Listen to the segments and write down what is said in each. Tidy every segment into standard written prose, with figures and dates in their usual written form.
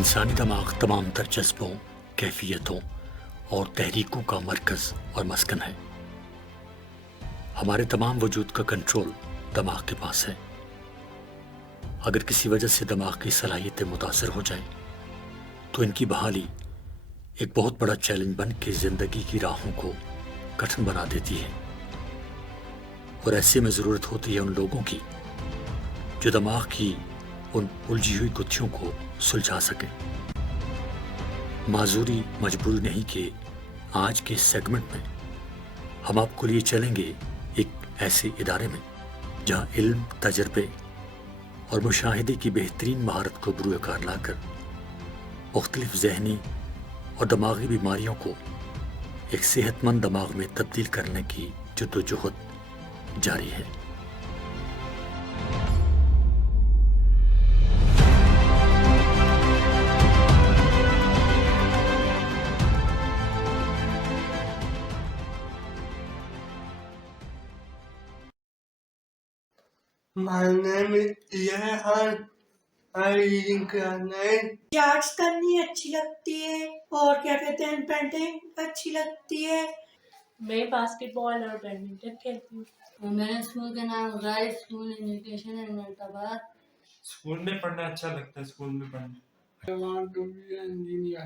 इंसानी दिमाग तमाम तर जज्बों, कैफियतों और तहरीकों का मरकज़ और मस्कन है। हमारे तमाम वजूद का कंट्रोल दिमाग के पास है। अगर किसी वजह से दिमाग की सलाहियतें मुतासर हो जाएं, तो इनकी बहाली एक बहुत बड़ा चैलेंज बन के ज़िंदगी की राहों को कठिन बना देती है। और ऐसे में ज़रूरत होती है उन लोगों की जो दिमाग की उन उलझी हुई गुत्थियों को सुलझा सके। माजूरी मजबूरी नहीं कि आज के इस सेगमेंट में हम आपको लिए चलेंगे एक ऐसे इदारे में जहां इल्म, तजर्बे और मुशाहिदे की बेहतरीन महारत को बुरूकार लाकर मुख्तलिफ जहनी और दिमागी बीमारियों को एक सेहतमंद दिमाग में तब्दील करने की जद्दोजहद जारी है। My name is Yehan. I reading class 9. Arts करनी अच्छी लगती है और क्या कहते हैं पेंटिंग अच्छी लगती है। मैं बास्केटबॉल और बैडमिंटन खेलती हूँ। मेरे स्कूल का नाम गाइड स्कूल एजुकेशन है मुर्दाबाद। स्कूल में पढ़ना अच्छा लगता है। स्कूल में पढ़ना। I want to be an engineer.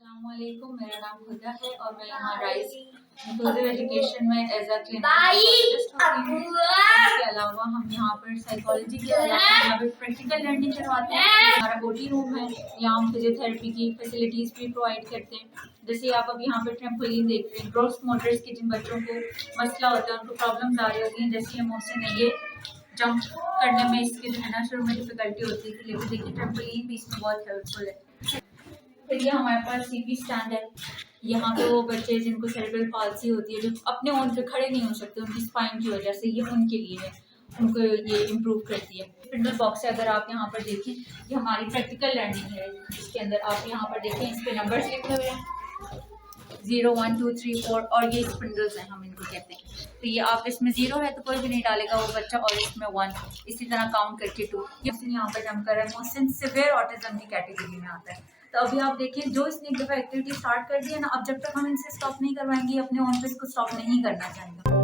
अस्सलामुअलैकुम, मेरा नाम हुदा है और मैं यहाँ राइस इंक्लूसिव एजुकेशन में एज अ क्लिनिकल होती हूँ। इसके अलावा हम यहाँ पर साइकोलॉजी के अलावा यहाँ पर प्रैक्टिकल लर्निंग करवाते हैं। हमारा ओटी रूम है, यहाँ हम फिजियोथेरेपी की फैसिलिटीज़ भी प्रोवाइड करते हैं। जैसे आप अब यहाँ पर ट्रैम्पोलिन देख रहे हैं, ग्रोथ मोटर्स के जिन बच्चों को मसला होता है, उनको प्रॉब्लम्स आ रही होती हैं, जैसे मोहसिन है, ये जंप करने में इसके जो है ना शुरू में डिफिकल्टी होती थी, लेकिन देखिए ट्रैम्पोलिन भी इसमें बहुत हेल्पफुल है। फिर ये हमारे पास सीपी स्टैंड है। यहाँ पे वो बच्चे जिनको सेरेब्रल पाल्सी होती है, जो अपने ओन पे खड़े नहीं हो सकते उनकी स्पाइन की वजह से, ये उनके लिए है, उनको ये इम्प्रूव करती है। स्पिंडल बॉक्स है, अगर आप यहाँ पर देखें, ये हमारी प्रैक्टिकल लर्निंग है। इसके अंदर आप यहाँ पर देखें, इस पर नंबर्स लिखे हुए हैं 0 1 2 3 4 और ये स्पिंडल्स हैं, हम इनको कहते हैं। तो ये आप इसमें 0 है तो कोई भी नहीं डालेगा वो बच्चा, और इसमें 1, इसी तरह काउंट करके 2। ये यहाँ पर जम कर मोहसिन सिवियर ऑटिज्म की कैटेगरी में आता है। तो अभी आप देखें, जो इसने एक दफ़ा एक्टिविटी स्टार्ट कर दी है ना, अब जब तक हम इनसे स्टॉप नहीं करवाएंगे, अपने ओन पे इसको स्टॉप नहीं करना चाहेंगे।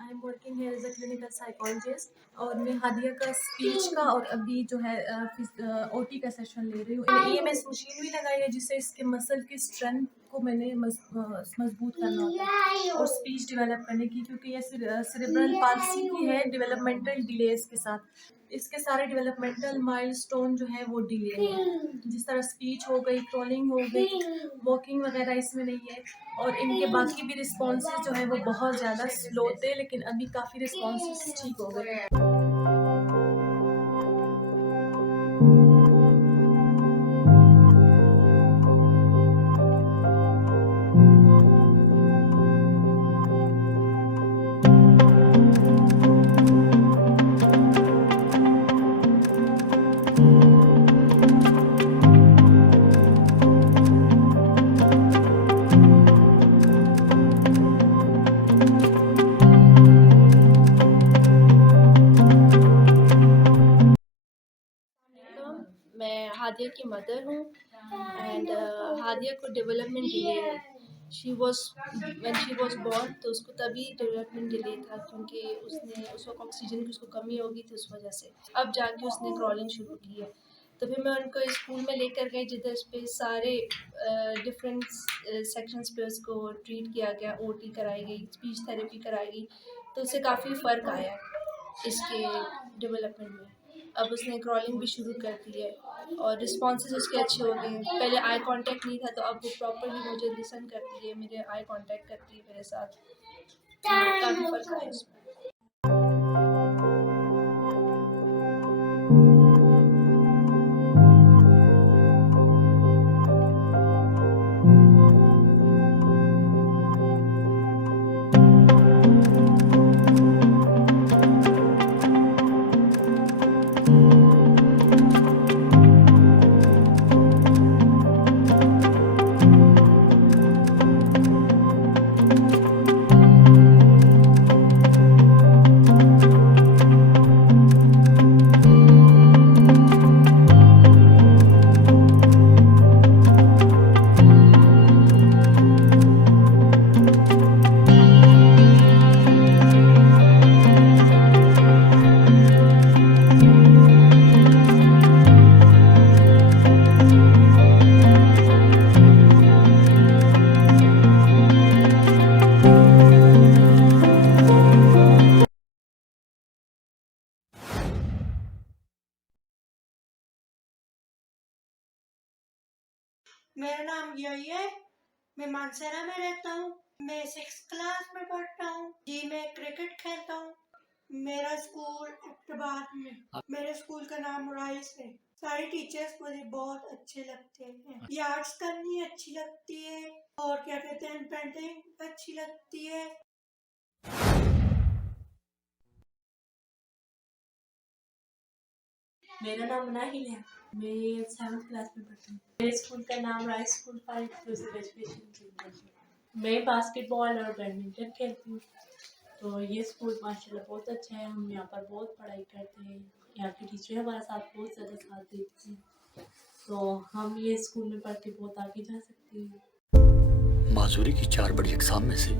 I am working here as a clinical psychologist और मैं हादिया का स्पीच का और अभी जो है ओटी का सेशन ले रही हूँ। ईएमएस मशीन भी लगाई है जिससे इसके मसल की स्ट्रेंथ को मैंने मजबूत करना होता है और स्पीच डेवलप करने की, क्योंकि ये सेरेब्रल पाल्सी की है डेवलपमेंटल डिलेज के साथ। इसके सारे डेवलपमेंटल माइलस्टोन जो है वो डिले है, जिस तरह स्पीच हो गई, क्रॉलिंग हो गई, वॉकिंग वगैरह इसमें नहीं है। और इनके बाकी भी रिस्पॉन्सेज जो है वो बहुत ज़्यादा स्लो थे, लेकिन अभी काफ़ी रिस्पॉन्सेज ठीक हो गए। मैं हादिया की मदर हूँ एंड हादिया को डेवलपमेंट डिले है। व्हेन शी वाज बोर्न तो उसको तभी डेवलपमेंट डिले था, क्योंकि उस वक्त ऑक्सीजन की उसको कमी हो गई थी, उस वजह से। अब जाके उसने क्रॉलिंग शुरू की है। तो फिर मैं उनको स्कूल में लेकर गई जिधर पे सारे डिफरेंट सेक्शंस पे उसको ट्रीट किया गया, ओटी कराई गई, स्पीच थेरेपी कराई गई, तो उससे काफ़ी फ़र्क आया इसके डेवलपमेंट में। अब उसने क्रॉलिंग भी शुरू कर दी है और रिस्पॉन्सेज उसके अच्छे हो गए हैं। पहले आई कांटेक्ट नहीं था, तो अब वो प्रॉपरली मुझे लिसन करती है, मेरे आई कांटेक्ट करती है मेरे साथ, तो काफ़ी फ़र्क आया उसमें। मेरा नाम यही है। मैं मानसरा में रहता हूँ। मैं 6th क्लास में पढ़ता हूँ जी। मैं क्रिकेट खेलता हूँ। मेरा स्कूल अब्बाटाबाद में। मेरे स्कूल का नाम राइस है। सारे टीचर्स मुझे बहुत अच्छे लगते हैं। ये आर्ट्स करनी अच्छी लगती है और क्या कहते हैं पेंटिंग अच्छी लगती है। मेरा नाम नाहिल है। मैं 7th क्लास में पढ़ती हूँ। मेरे स्कूल का नाम rice school for inclusive education. मैं बास्केटबॉल और बैडमिंटन खेलती हूँ। तो ये स्कूल माशाल्लाह बहुत अच्छा है। हम यहाँ पर बहुत पढ़ाई करते हैं। यहाँ की टीचर हमारा साथ बहुत ज़्यादा साथ देती हैं। तो हम ये स्कूल में पढ़ के बहुत आगे जा सकते हैं। माजूरी की 4 बड़ी अक़साम में से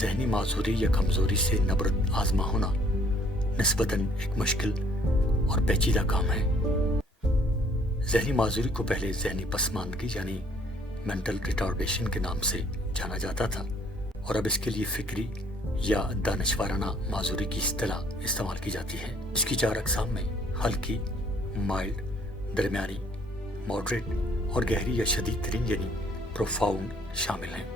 ज़हनी माजूरी या कमज़ोरी से नबरत आज़मा होना निस्बतन एक मुश्किल और पेचीदा काम है। ज़हनी माजूरी को पहले ज़हनी पसमानदगी यानी मेंटल रिटार्डेशन के नाम से जाना जाता था और अब इसके लिए फ़िक्री या दानिशवाराना माजूरी की इस्तिलाह इस्तेमाल की जाती है। इसकी 4 अक़साम में हल्की, माइल्ड, दरमियानी, मॉडरेट और गहरी या शदीद तरीन यानी प्रोफाउंड शामिल हैं।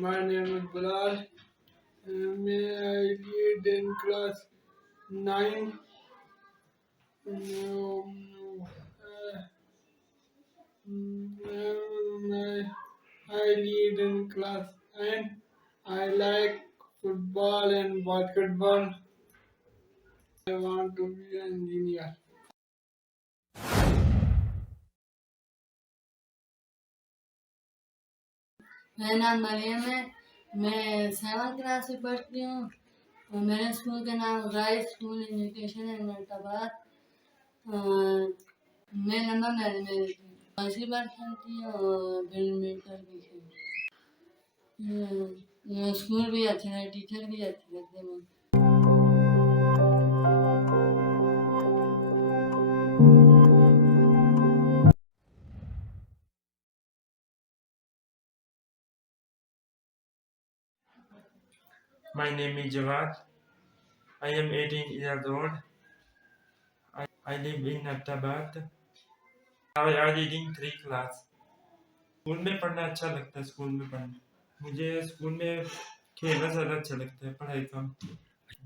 My name is Bilal. May I read in class 9? I read in class 9. I like football and basketball. I want to be an engineer. मेरा नाम मरियम है। मैं 7th क्लास में पढ़ती हूँ और मेरे स्कूल का नाम राइस स्कूल एजुकेशन है अब्बाटाबाद। मैं लंदन में बास्केटबॉल खेलती हूँ और बैडमिंटन भी खेलती हूँ। स्कूल भी अच्छा है, टीचर भी अच्छे लगते हैं। My name is Jawad. I am 18 years old. I live in Abbottabad. I am reading 3 class. School में पढ़ना अच्छा लगता है। स्कूल में पढ़ना मुझे स्कूल में खेलना ज़्यादा अच्छा लगता है, पढ़ाई कम।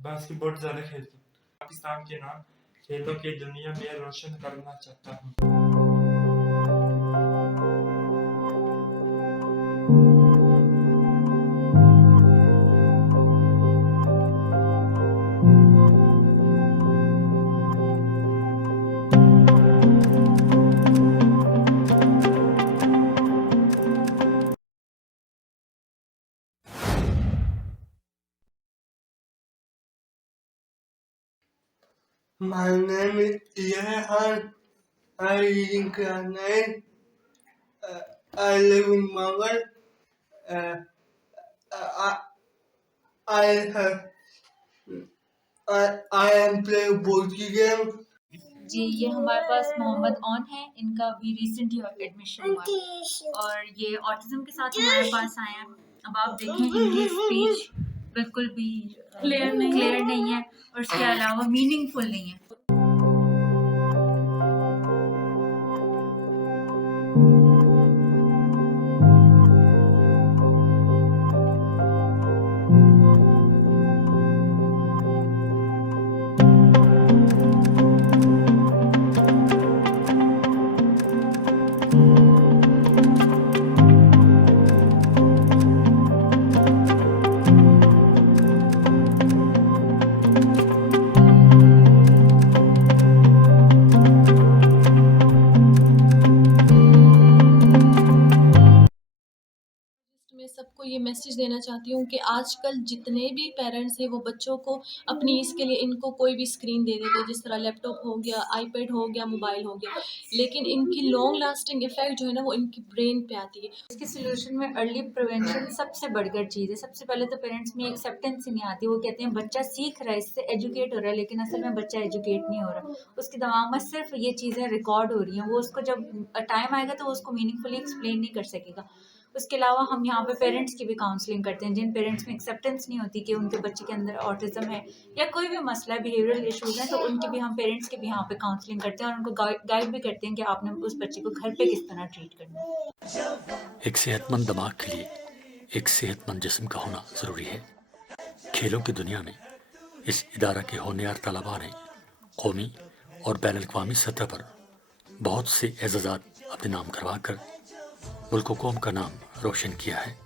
बास्केटबॉल ज़्यादा खेलता हूँ। पाकिस्तान के नाम खेलों की दुनिया में रोशन करना चाहता हूँ। My name is Ihan. I read in class 9. I live in Mangal. I have I am playing both the game. जी, ये हमारे पास मोहम्मद ऑन है, इनका भी रिसेंटली एडमिशन हुआ है और ये ऑटिज्म के साथ हमारे पास आए हैं। अब आप देखें इनकी स्पीच बिल्कुल भी क्लियर नहीं है और इसके अलावा मीनिंगफुल नहीं है। मैं सबको ये मैसेज देना चाहती हूँ कि आजकल जितने भी पेरेंट्स हैं वो बच्चों को अपनी इसके लिए इनको कोई भी स्क्रीन दे देते हैं, जिस तरह लैपटॉप हो गया, आईपैड हो गया, मोबाइल हो गया, लेकिन इनकी लॉन्ग लास्टिंग इफेक्ट जो है ना वो इनकी ब्रेन पे आती है। इसके सोल्यूशन में अर्ली प्रिवेंशन सबसे बढ़कर चीज़ है। सबसे पहले तो पेरेंट्स में एक्सेप्टेंस ही नहीं आती, वो कहते हैं बच्चा सीख रहा है, इससे एजुकेट हो रहा है, लेकिन असल में बच्चा एजुकेट नहीं हो रहा। उसके दिमाग में सिर्फ ये चीज़ें रिकॉर्ड हो रही हैं, वो उसको जब टाइम आएगा तो वो उसको मीनिंगफुली एक्सप्लेन नहीं कर सकेगा। उसके अलावा हम यहाँ पे पेरेंट्स की भी काउंसलिंग करते हैं, जिन पेरेंट्स में एक्सेप्टेंस नहीं होती कि उनके बच्चे के अंदर ऑटिज्म है या कोई भी मसला है, बिहेवियरल इश्यूज हैं, तो उनकी भी हम पेरेंट्स की भी यहाँ पे काउंसलिंग करते हैं और उनको गाइड भी करते हैं कि आपने उस बच्चे को घर पे किस तरह ट्रीट करना है। एक सेहतमंद दिमाग के लिए एक सेहतमंद जिस्म का होना ज़रूरी है। खेलों की दुनिया में इस इदारा के होनहार तलबा ने कौमी और बैनुल-अक़वामी सतह पर बहुत से एज़ाज़ात अपने नाम करवा कर मुल्क व कौम का नाम रोशन किया है।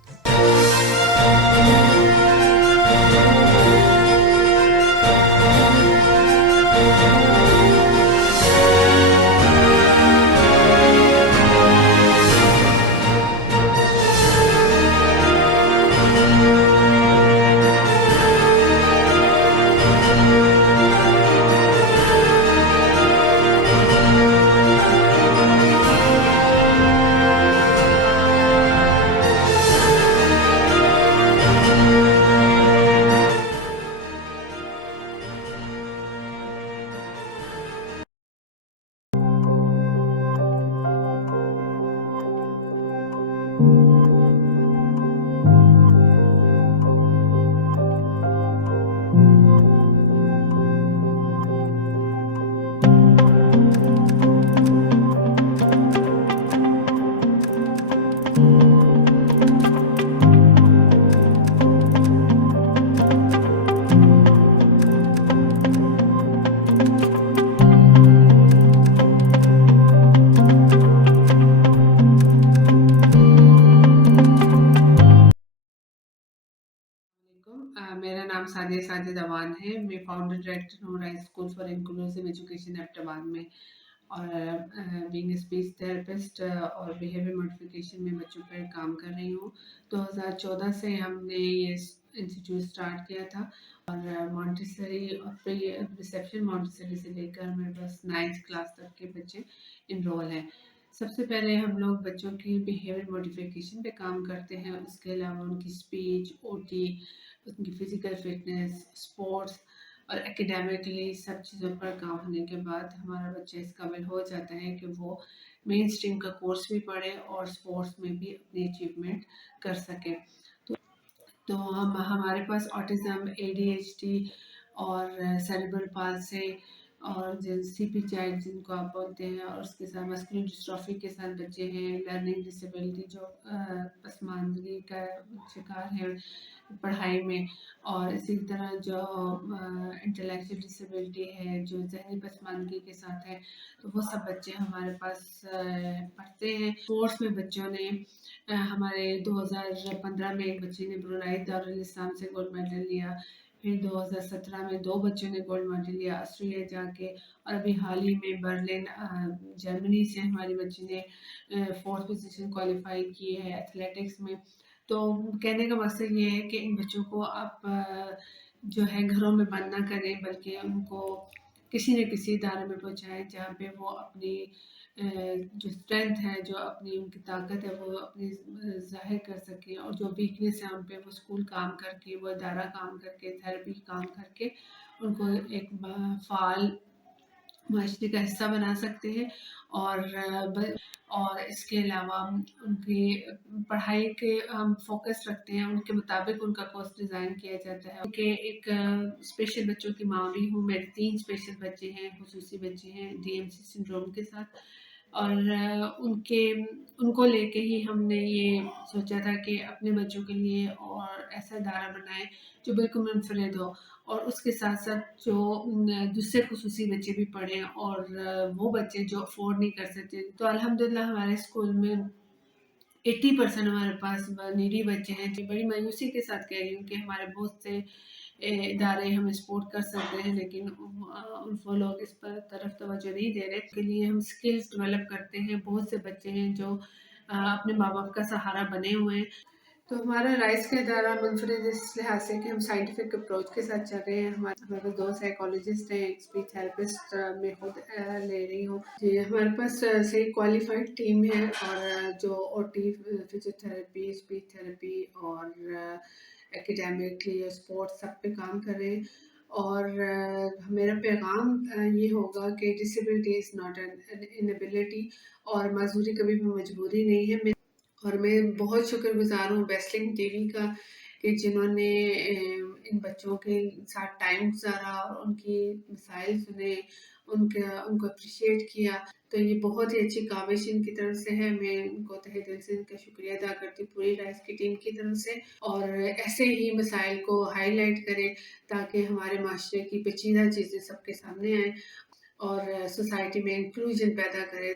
मेरा नाम सादिया साजिद अवान है। मैं फाउंडर डायरेक्टर हूँ rise school for inclusive education Abbottabad में और बीइंग स्पीच थेरेपिस्ट और बिहेवियर मॉडिफिकेशन में बच्चों पर काम कर रही हूँ। 2014 से हमने ये इंस्टीट्यूट स्टार्ट किया था और मॉन्टेसरी और प्री रिसेप्शन मॉन्टेसरी से लेकर मेरे पास 9th क्लास तक के बच्चे इनरोल हैं। सबसे पहले हम लोग बच्चों की बिहेवियर मॉडिफिकेशन पे काम करते हैं, उसके अलावा उनकी स्पीच, ओटी, उनकी फ़िज़िकल फिटनेस, स्पोर्ट्स और एकेडमिकली सब चीज़ों पर काम होने के बाद हमारा बच्चा इस काबिल हो जाता है कि वो मेन स्ट्रीम का कोर्स भी पढ़े और स्पोर्ट्स में भी अपनी अचीवमेंट कर सके। तो हमारे पास ऑटिज़म, एडीएचडी और सेरेब्रल पाल्सी और सीपी चाइल्ड जिनको आप बोलते हैं और उसके साथ मस्कुलर डिस्ट्रॉफी के साथ बच्चे हैं, लर्निंग डिसेबिलिटी जो पसमानदगी का शिकार है पढ़ाई में, और इसी तरह जो इंटेलेक्चुअल डिसेबिलिटी है जो जहनी पसमानदगी के साथ है, तो वो सब बच्चे हमारे पास पढ़ते हैं। स्पोर्ट्स में बच्चों ने हमारे 2015 में एक बच्चे ने ब्रुनाई दारुल इस्लाम से गोल्ड मेडल लिया, फिर 2017 में 2 बच्चों ने गोल्ड मेडल लिया ऑस्ट्रेलिया जाके, और अभी हाल ही में बर्लिन जर्मनी से हमारी बच्ची ने 4th पोजीशन क्वालिफाई की है एथलेटिक्स में। तो कहने का मकसद ये है कि इन बच्चों को आप जो है घरों में बंद ना करें, बल्कि उनको किसी न किसी इदारे में पहुँचाएँ जहाँ पे वो अपनी जो स्ट्रेंथ है, जो अपनी उनकी ताकत है, वो अपनी ज़ाहिर कर सकें, और जो वीकनेस है उन पे वो स्कूल काम करके, वो इदारा काम करके, थेरेपी काम करके उनको एक फ़ाल माशरे का हिस्सा बना सकते हैं। और इसके अलावा उनकी पढ़ाई के हम फोकस रखते हैं, उनके मुताबिक उनका कोर्स डिज़ाइन किया जाता है। उनके एक स्पेशल बच्चों की माँ भी हूँ, मेरे 3 स्पेशल बच्चे हैं, खुसूसी बच्चे हैं DMC सिंड्रोम के साथ, और उनको लेके ही हमने ये सोचा था कि अपने बच्चों के लिए और ऐसा इदारा बनाएं जो बिल्कुल मुनफरिद हो, और उसके साथ साथ जो दूसरे खुसूसी बच्चे भी पढ़ें, और वो बच्चे जो अफोर्ड नहीं कर सकते, तो अल्हम्दुलिल्लाह हमारे स्कूल में 80% हमारे पास नीडी बच्चे हैं। जी, बड़ी मायूसी के साथ कह रही हूँ कि हमारे बहुत से इदारे हमें सपोर्ट कर सकते हैं, लेकिन वो लोग इस पर तरफ तवज्जो नहीं दे रहे। इसके लिए हम स्किल्स डेवलप करते हैं। बहुत से बच्चे हैं जो अपने माँ बाप का सहारा बने हुए हैं। तो हमारा राइस का इदारा मुनफरिद इस लिहाज से कि हम साइंटिफिक अप्रोच के साथ चल रहे हैं। हमारे पास 2 साइकोलॉजिस्ट हैं, एक स्पीच थेरेपिस्ट मैं खुद ले रही हूँ। जी, हमारे पास सही क्वालिफाइड टीम है, और जो OT, फिजियोथेरेपी, स्पीच थेरेपी और एकेडमिकली या स्पोर्ट्स सब पे काम कर रहे हैं। और मेरा पैगाम ये होगा कि disability is not an inability, और माजूरी कभी भी मजबूरी नहीं है। और मैं बहुत शुक्रगुज़ार हूँ बेस्टलिंग टीवी का कि जिन्होंने इन बच्चों के साथ टाइम गुज़ारा और उनकी मसाइल सुने, उनको अप्रिशिएट किया। तो ये बहुत ही अच्छी काविश इनकी तरफ से है। मैं उनको तहे दिल से इनका शुक्रिया अदा करती हूँ पूरी राइस की टीम की तरफ से, और ऐसे ही मसाइल को हाईलाइट करें ताकि हमारे माशरे की पेचीदा चीज़ें सबके सामने आएँ और सोसाइटी में इंक्लूजन पैदा करें।